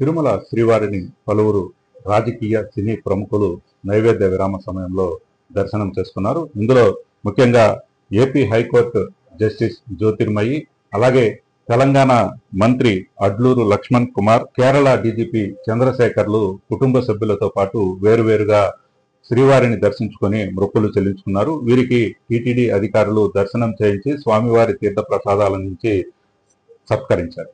తిరుమల శ్రీవారిని పలువురు రాజకీయ సినీ ప్రముఖులు నైవేద్య విరామ సమయంలో దర్శనం చేసుకున్నారు. ఇందులో ముఖ్యంగా ఏపీ హైకోర్టు జస్టిస్ జ్యోతిర్మయి, అలాగే తెలంగాణ మంత్రి అడ్లూరు లక్ష్మణ్ కుమార్, కేరళ డీజీపీ చంద్రశేఖర్లు కుటుంబ సభ్యులతో పాటు వేరువేరుగా శ్రీవారిని దర్శించుకొని మొక్కులు చెల్లించుకున్నారు. వీరికి టీటీడీ అధికారులు దర్శనం చేయించి స్వామివారి తీర్థ ప్రసాదాల నుంచి సత్కరించారు.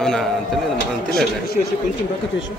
అవునా తెలియదు, మనం తెలియదు. కొంచెం పక్క చేసి